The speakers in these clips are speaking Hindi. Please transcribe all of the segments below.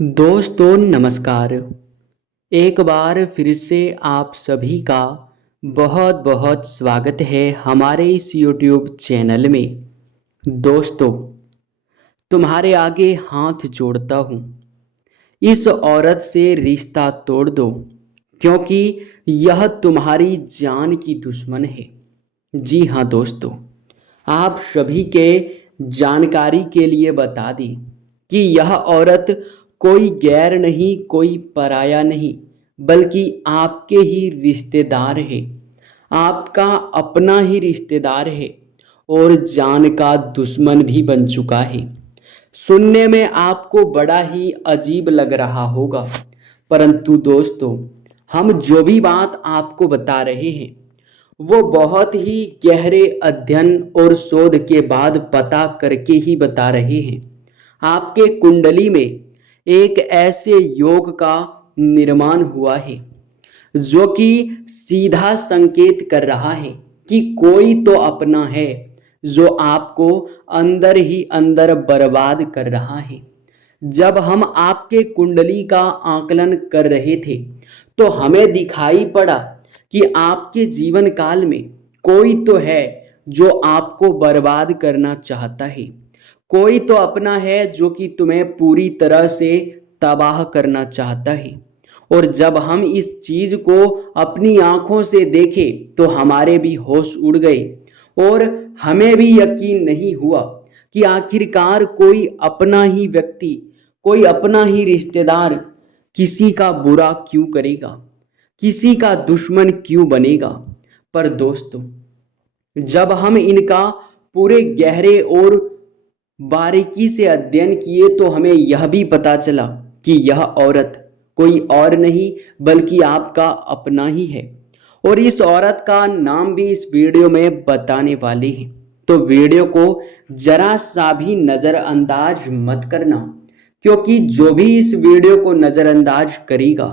दोस्तों नमस्कार। एक बार फिर से आप सभी का बहुत बहुत स्वागत है हमारे इस YouTube चैनल में। दोस्तों, तुम्हारे आगे हाथ जोड़ता हूँ, इस औरत से रिश्ता तोड़ दो, क्योंकि यह तुम्हारी जान की दुश्मन है। जी हाँ दोस्तों, आप सभी के जानकारी के लिए बता दें कि यह औरत कोई गैर नहीं, कोई पराया नहीं, बल्कि आपके ही रिश्तेदार है, आपका अपना ही रिश्तेदार है और जान का दुश्मन भी बन चुका है। सुनने में आपको बड़ा ही अजीब लग रहा होगा, परंतु दोस्तों, हम जो भी बात आपको बता रहे हैं वो बहुत ही गहरे अध्ययन और शोध के बाद पता करके ही बता रहे हैं। आपके कुंडली में एक ऐसे योग का निर्माण हुआ है जो कि सीधा संकेत कर रहा है कि कोई तो अपना है जो आपको अंदर ही अंदर बर्बाद कर रहा है। जब हम आपके कुंडली का आकलन कर रहे थे तो हमें दिखाई पड़ा कि आपके जीवन काल में कोई तो है जो आपको बर्बाद करना चाहता है। कोई तो अपना है जो कि तुम्हें पूरी तरह से तबाह करना चाहता है। और जब हम इस चीज को अपनी आंखों से देखे तो हमारे भी होश उड़ गए और हमें भी यकीन नहीं हुआ कि आखिरकार कोई अपना ही व्यक्ति, कोई अपना ही रिश्तेदार किसी का बुरा क्यों करेगा, किसी का दुश्मन क्यों बनेगा। पर दोस्तों, जब हम इनका पूरे गहरे और बारीकी से अध्ययन किए तो हमें यह भी पता चला कि यह औरत कोई और नहीं बल्कि आपका अपना ही है। और इस औरत का नाम भी इस वीडियो में बताने वाले हैं, तो वीडियो को जरा सा भी नज़रअंदाज मत करना, क्योंकि जो भी इस वीडियो को नज़रअंदाज करेगा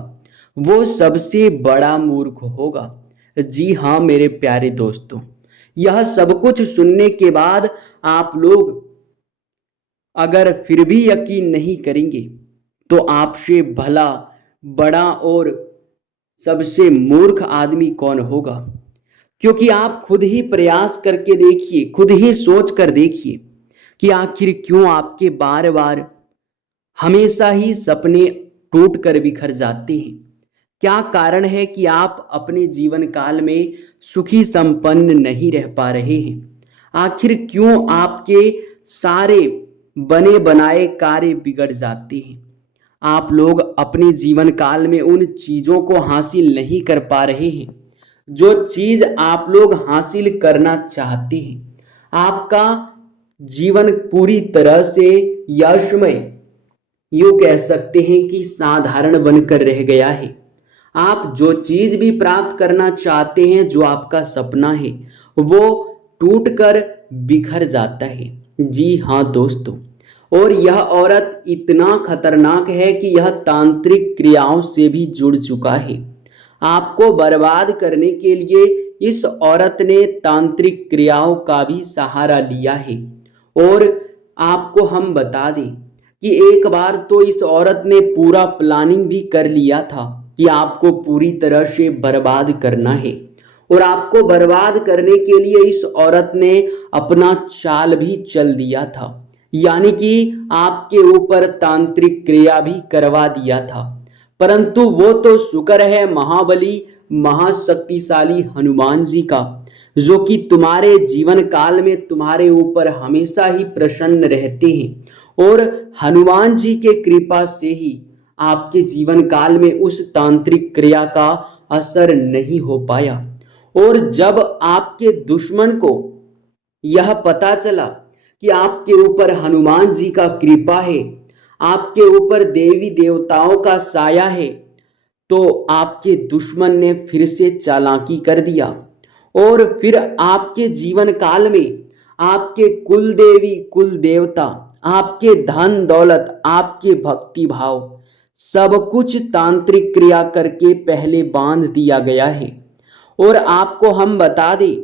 वो सबसे बड़ा मूर्ख होगा। जी हाँ मेरे प्यारे दोस्तों, यह सब कुछ सुनने के बाद आप लोग अगर फिर भी यकीन नहीं करेंगे तो आपसे भला बड़ा और सबसे मूर्ख आदमी कौन होगा। क्योंकि आप खुद ही प्रयास करके देखिए, खुद ही सोच कर देखिए कि आखिर क्यों आपके बार बार हमेशा ही सपने टूट कर बिखर जाते हैं। क्या कारण है कि आप अपने जीवन काल में सुखी संपन्न नहीं रह पा रहे हैं। आखिर क्यों आपके सारे बने बनाए कार्य बिगड़ जाते हैं। आप लोग अपने जीवन काल में उन चीज़ों को हासिल नहीं कर पा रहे हैं जो चीज़ आप लोग हासिल करना चाहते हैं। आपका जीवन पूरी तरह से यशमय, यूँ कह सकते हैं कि साधारण बनकर रह गया है। आप जो चीज़ भी प्राप्त करना चाहते हैं, जो आपका सपना है, वो टूटकर बिखर जाता है। जी हाँ दोस्तों, और यह औरत इतना खतरनाक है कि यह तांत्रिक क्रियाओं से भी जुड़ चुका है। आपको बर्बाद करने के लिए इस औरत ने तांत्रिक क्रियाओं का भी सहारा लिया है। और आपको हम बता दें कि एक बार तो इस औरत ने पूरा प्लानिंग भी कर लिया था कि आपको पूरी तरह से बर्बाद करना है। और आपको बर्बाद करने के लिए इस औरत ने अपना चाल भी चल दिया था, यानी कि आपके ऊपर तांत्रिक क्रिया भी करवा दिया था। परंतु वो तो शुक्र है महाबली महाशक्तिशाली हनुमान जी का, जो कि तुम्हारे जीवन काल में तुम्हारे ऊपर हमेशा ही प्रसन्न रहते हैं। और हनुमान जी के कृपा से ही आपके जीवन काल में उस तांत्रिक क्रिया का असर नहीं हो पाया। और जब आपके दुश्मन को यह पता चला कि आपके ऊपर हनुमान जी का कृपा है, आपके ऊपर देवी देवताओं का साया है, तो आपके दुश्मन ने फिर से चालाकी कर दिया और फिर आपके जीवन काल में आपके कुल देवी कुल देवता, आपके धन दौलत, आपके भक्ति भाव, सब कुछ तांत्रिक क्रिया करके पहले बांध दिया गया है। और आपको हम बता दें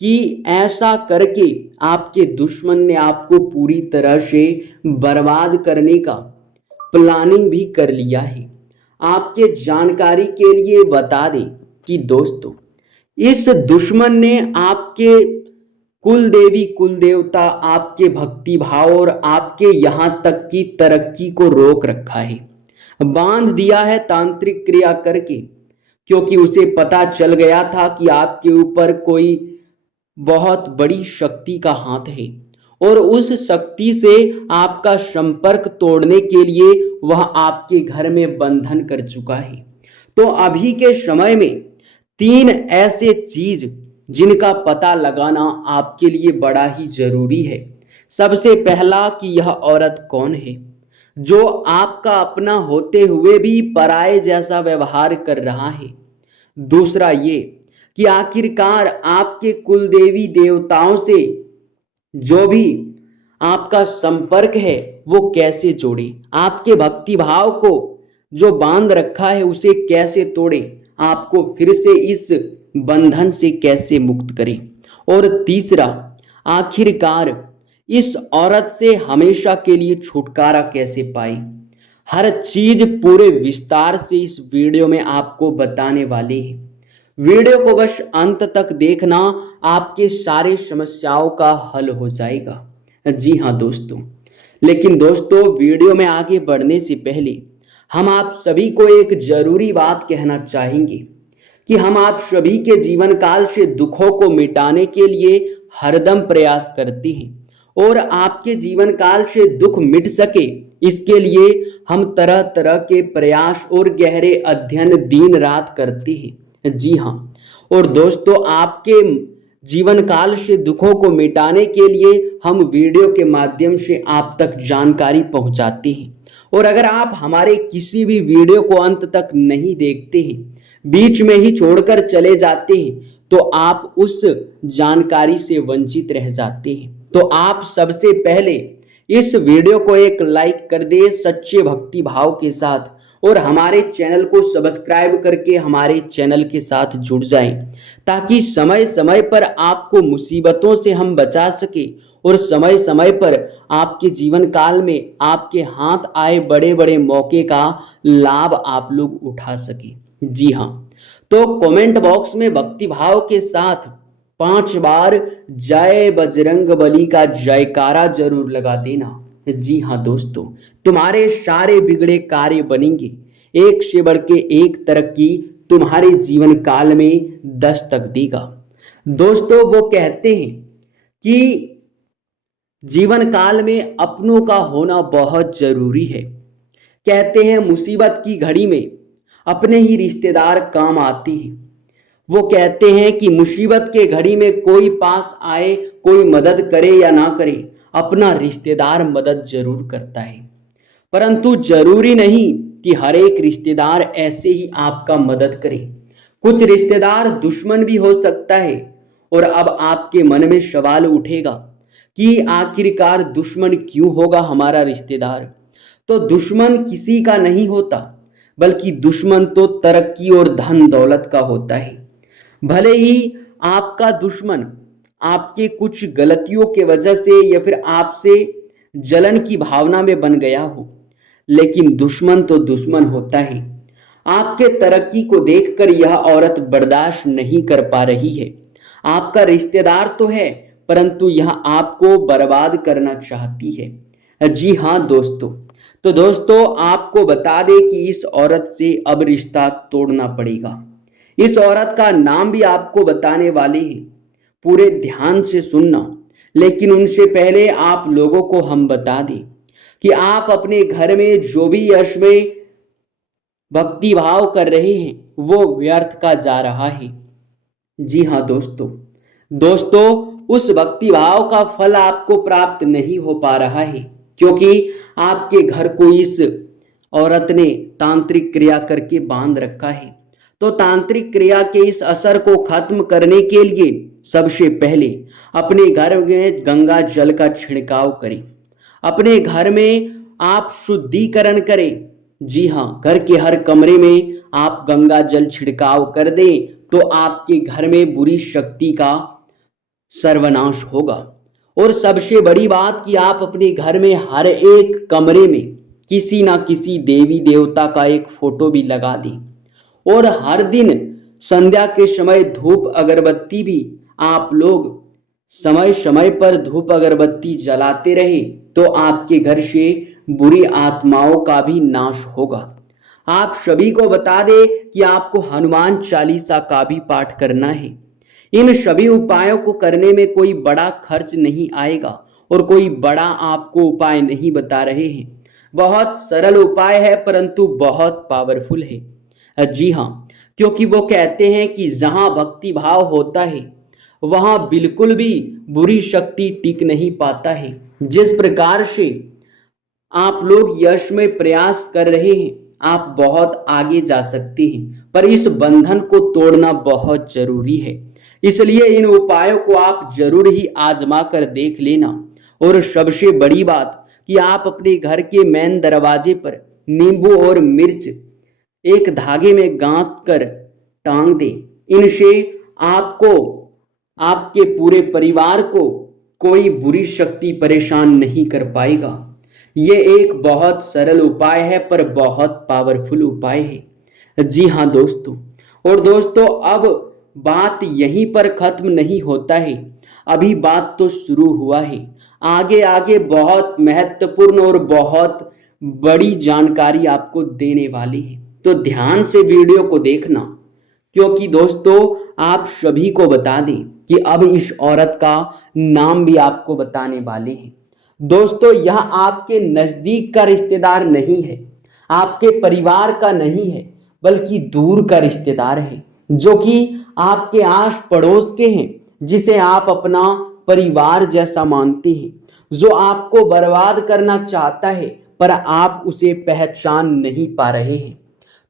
कि ऐसा करके आपके दुश्मन ने आपको पूरी तरह से बर्बाद करने का प्लानिंग भी कर लिया है। आपके जानकारी के लिए बता दें कि दोस्तों, इस दुश्मन ने आपके कुल देवी कुल देवता, आपके भक्ति भाव और आपके यहां तक की तरक्की को रोक रखा है, बांध दिया है तांत्रिक क्रिया करके, क्योंकि उसे पता चल गया था कि आपके ऊपर कोई बहुत बड़ी शक्ति का हाथ है और उस शक्ति से आपका संपर्क तोड़ने के लिए वह आपके घर में बंधन कर चुका है। तो अभी के समय में 3 ऐसे चीज जिनका पता लगाना आपके लिए बड़ा ही जरूरी है। सबसे पहला कि यह औरत कौन है जो आपका अपना होते हुए भी पराये जैसा व्यवहार कर रहा है। दूसरा ये कि आखिरकार आपके कुल देवी देवताओं से जो भी आपका संपर्क है वो कैसे जोड़े, आपके भक्ति भाव को जो बांध रखा है उसे कैसे तोड़े, आपको फिर से इस बंधन से कैसे मुक्त करें। और तीसरा, आखिरकार इस औरत से हमेशा के लिए छुटकारा कैसे पाए। हर चीज पूरे विस्तार से इस वीडियो में आपको बताने वाले हैं। वीडियो को बस अंत तक देखना, आपके सारे समस्याओं का हल हो जाएगा। जी हाँ दोस्तों, लेकिन दोस्तों वीडियो में आगे बढ़ने से पहले हम आप सभी को एक जरूरी बात कहना चाहेंगे कि हम आप सभी के जीवन काल से दुखों को मिटाने के लिए हरदम प्रयास करते हैं और आपके जीवन काल से दुख मिट सके इसके लिए हम तरह तरह के प्रयास और गहरे अध्ययन दिन रात करते हैं। जी हाँ, और दोस्तों आपके जीवन काल से दुखों को मिटाने के लिए हम वीडियो के माध्यम से आप तक जानकारी पहुंचाते हैं। और अगर आप हमारे किसी भी वीडियो को अंत तक नहीं देखते हैं, बीच में ही छोड़कर चले जाते हैं, तो आप उस जानकारी से वंचित रह जाते हैं। तो आप सबसे पहले इस वीडियो को एक लाइक कर दे सच्चे भक्ति भाव के साथ और हमारे चैनल को सब्सक्राइब करके हमारे चैनल के साथ जुड़ जाएं, ताकि समय समय पर आपको मुसीबतों से हम बचा सके और समय समय पर आपके जीवन काल में आपके हाथ आए बड़े बड़े मौके का लाभ आप लोग उठा सके। जी हाँ, तो कमेंट बॉक्स में भक्ति भाव के साथ 5 बार जय बजरंग बली का जयकारा जरूर लगा देना। जी हाँ दोस्तों, तुम्हारे सारे बिगड़े कार्य बनेंगे, एक से बढ़ के एक तरक्की तुम्हारे जीवन काल में दस्तक देगा। दोस्तों वो कहते हैं कि जीवन काल में अपनों का होना बहुत जरूरी है। कहते हैं मुसीबत की घड़ी में अपने ही रिश्तेदार काम आते हैं। वो कहते हैं कि मुसीबत के घड़ी में कोई पास आए, कोई मदद करे या ना करे, अपना रिश्तेदार मदद जरूर करता है। परंतु जरूरी नहीं कि हर एक रिश्तेदार ऐसे ही आपका मदद करे। कुछ रिश्तेदार दुश्मन भी हो सकता है। और अब आपके मन में सवाल उठेगा कि आखिरकार दुश्मन क्यों होगा हमारा रिश्तेदार। तो दुश्मन किसी का नहीं होता, बल्कि दुश्मन तो तरक्की और धन दौलत का होता है। भले ही आपका दुश्मन आपके कुछ गलतियों के वजह से या फिर आपसे जलन की भावना में बन गया हो, लेकिन दुश्मन तो दुश्मन होता है। आपके तरक्की को देखकर यह औरत बर्दाश्त नहीं कर पा रही है। आपका रिश्तेदार तो है, परंतु यह आपको बर्बाद करना चाहती है। जी हाँ दोस्तों, तो दोस्तों आपको बता दें कि इस औरत से अब रिश्ता तोड़ना पड़ेगा। इस औरत का नाम भी आपको बताने वाले हैं, पूरे ध्यान से सुनना। लेकिन उनसे पहले आप लोगों को हम बता दें कि आप अपने घर में जो भी यश में भक्ति भाव कर रहे हैं वो व्यर्थ का जा रहा है। जी हाँ दोस्तों उस भक्ति भाव का फल आपको प्राप्त नहीं हो पा रहा है, क्योंकि आपके घर को इस औरत ने तांत्रिक क्रिया करके बांध रखा है। तो तांत्रिक क्रिया के इस असर को खत्म करने के लिए सबसे पहले अपने घर में गंगा जल का छिड़काव करें। अपने घर में आप शुद्धिकरण करें। जी हाँ, घर के हर कमरे में आप गंगा जल छिड़काव कर दें तो आपके घर में बुरी शक्ति का सर्वनाश होगा। और सबसे बड़ी बात कि आप अपने घर में हर एक कमरे में किसी ना किसी देवी देवता का एक फोटो भी लगा दें और हर दिन संध्या के समय धूप अगरबत्ती भी आप लोग समय समय पर धूप अगरबत्ती जलाते रहे तो आपके घर से बुरी आत्माओं का भी नाश होगा। आप सभी को बता दें कि आपको हनुमान चालीसा का भी पाठ करना है। इन सभी उपायों को करने में कोई बड़ा खर्च नहीं आएगा और कोई बड़ा आपको उपाय नहीं बता रहे हैं। बहुत सरल उपाय है परंतु बहुत पावरफुल है। जी हाँ, क्योंकि वो कहते हैं कि जहां भक्ति भाव होता है वहां बिल्कुल भी बुरी शक्ति टिक नहीं पाता है। जिस प्रकार से आप लोग यश में प्रयास कर रहे हैं, आप बहुत आगे जा सकते हैं, पर इस बंधन को तोड़ना बहुत जरूरी है। इसलिए इन उपायों को आप जरूर ही आजमा कर देख लेना। और सबसे बड़ी बात कि आप अपने घर के मेन दरवाजे पर नींबू और मिर्च एक धागे में गांथ कर टांग दें। इनसे आपको, आपके पूरे परिवार को कोई बुरी शक्ति परेशान नहीं कर पाएगा। ये एक बहुत सरल उपाय है पर बहुत पावरफुल उपाय है। जी हाँ दोस्तों, और दोस्तों अब बात यहीं पर खत्म नहीं होता है, अभी बात तो शुरू हुआ है। आगे आगे बहुत महत्वपूर्ण और बहुत बड़ी जानकारी आपको देने वाली है, तो ध्यान से वीडियो को देखना। क्योंकि दोस्तों आप सभी को बता दें कि अब इस औरत का नाम भी आपको बताने वाले हैं। दोस्तों यह आपके नजदीक का रिश्तेदार नहीं है, आपके परिवार का नहीं है, बल्कि दूर का रिश्तेदार है, जो कि आपके आस पड़ोस के हैं, जिसे आप अपना परिवार जैसा मानते हैं, जो आपको बर्बाद करना चाहता है पर आप उसे पहचान नहीं पा रहे हैं।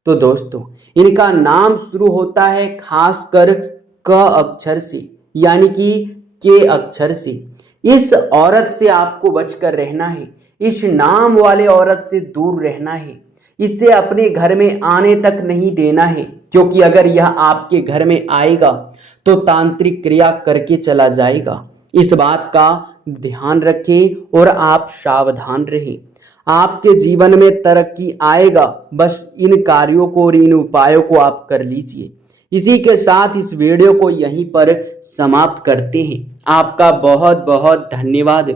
तो दोस्तों इनका नाम शुरू होता है खासकर क अक्षर से, यानी कि के अक्षर से। इस औरत से आपको बचकर रहना है, इस नाम वाले औरत से दूर रहना है, इसे अपने घर में आने तक नहीं देना है, क्योंकि अगर यह आपके घर में आएगा तो तांत्रिक क्रिया करके चला जाएगा। इस बात का ध्यान रखें और आप सावधान रहें। आपके जीवन में तरक्की आएगा, बस इन कार्यों को और इन उपायों को आप कर लीजिए। इसी के साथ इस वीडियो को यहीं पर समाप्त करते हैं। आपका बहुत बहुत धन्यवाद।